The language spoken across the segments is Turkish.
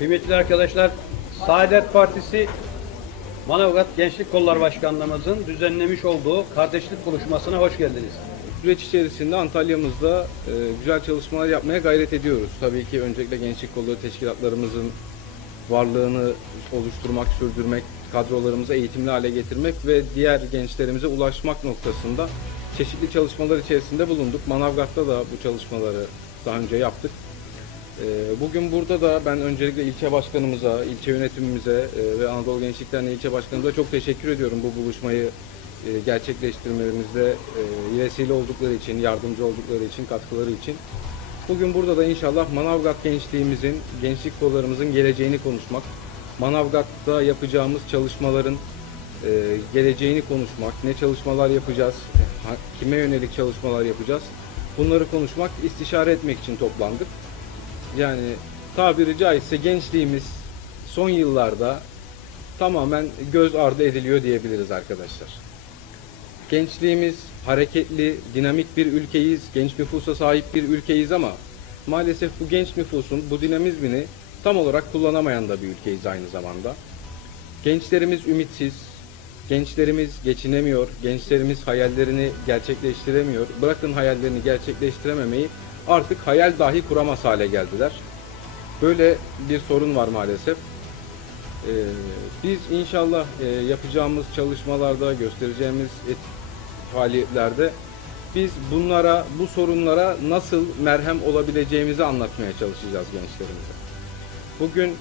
Kıymetli arkadaşlar, Saadet Partisi Manavgat Gençlik Kollar Başkanlığımızın düzenlemiş olduğu kardeşlik buluşmasına hoş geldiniz. Süreç içerisinde Antalya'mızda e, güzel çalışmalar yapmaya gayret ediyoruz. Tabii ki öncelikle gençlik kolları teşkilatlarımızın varlığını oluşturmak, sürdürmek, kadrolarımızı eğitimli hale getirmek ve diğer gençlerimize ulaşmak noktasında çeşitli çalışmalar içerisinde bulunduk. Manavgat'ta da bu çalışmaları daha önce yaptık. E, Bugün burada da ben öncelikle ilçe başkanımıza, ilçe yönetimimize e, ve Anadolu Gençlik Derneği ilçe başkanımıza çok teşekkür ediyorum bu buluşmayı e, gerçekleştirmemizde e, vesile oldukları için, yardımcı oldukları için, katkıları için. Bugün burada da inşallah Manavgat gençliğimizin, gençlik kollarımızın geleceğini konuşmak, Manavgat'ta yapacağımız çalışmaların geleceğini konuşmak, ne çalışmalar yapacağız, kime yönelik çalışmalar yapacağız, bunları konuşmak, istişare etmek için toplandık. Yani tabiri caizse gençliğimiz son yıllarda tamamen göz ardı ediliyor diyebiliriz arkadaşlar. Gençliğimiz hareketli, dinamik bir ülkeyiz, genç nüfusa sahip bir ülkeyiz ama maalesef bu genç nüfusun bu dinamizmini tam olarak kullanamayan da bir ülkeyiz aynı zamanda. Gençlerimiz ümitsiz, gençlerimiz geçinemiyor, gençlerimiz hayallerini gerçekleştiremiyor. Bırakın hayallerini gerçekleştirememeyi artık hayal dahi kuramaz hale geldiler. Böyle bir sorun var maalesef. Ee, biz inşallah e, yapacağımız çalışmalarda, göstereceğimiz et, faaliyetlerde biz bunlara, bu sorunlara nasıl merhem olabileceğimizi anlatmaya çalışacağız gençlerimize. Bugün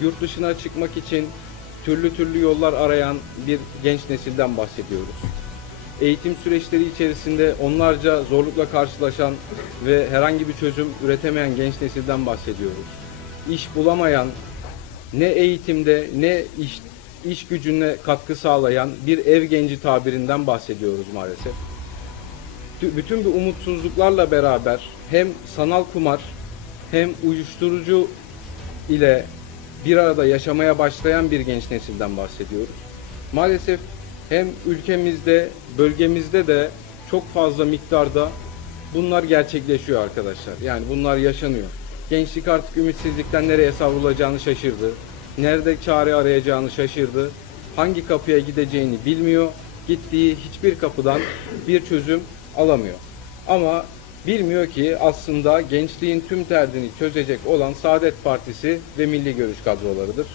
yurt dışına çıkmak için türlü türlü yollar arayan bir genç nesilden bahsediyoruz. Eğitim süreçleri içerisinde onlarca zorlukla karşılaşan ve herhangi bir çözüm üretemeyen genç nesilden bahsediyoruz. İş bulamayan, ne eğitimde ne iş, iş gücüne katkı sağlayan bir ev genci tabirinden bahsediyoruz maalesef. Tü- Bütün bu umutsuzluklarla beraber hem sanal kumar hem uyuşturucu ile bir arada yaşamaya başlayan bir genç nesilden bahsediyoruz. Maalesef hem ülkemizde, bölgemizde de çok fazla miktarda bunlar gerçekleşiyor arkadaşlar. Yani bunlar yaşanıyor. Gençlik artık ümitsizlikten nereye savrulacağını şaşırdı. Nerede çare arayacağını şaşırdı. Hangi kapıya gideceğini bilmiyor. Gittiği hiçbir kapıdan bir çözüm alamıyor. Ama bilmiyor ki aslında gençliğin tüm derdini çözecek olan Saadet Partisi ve Milli Görüş kadrolarıdır.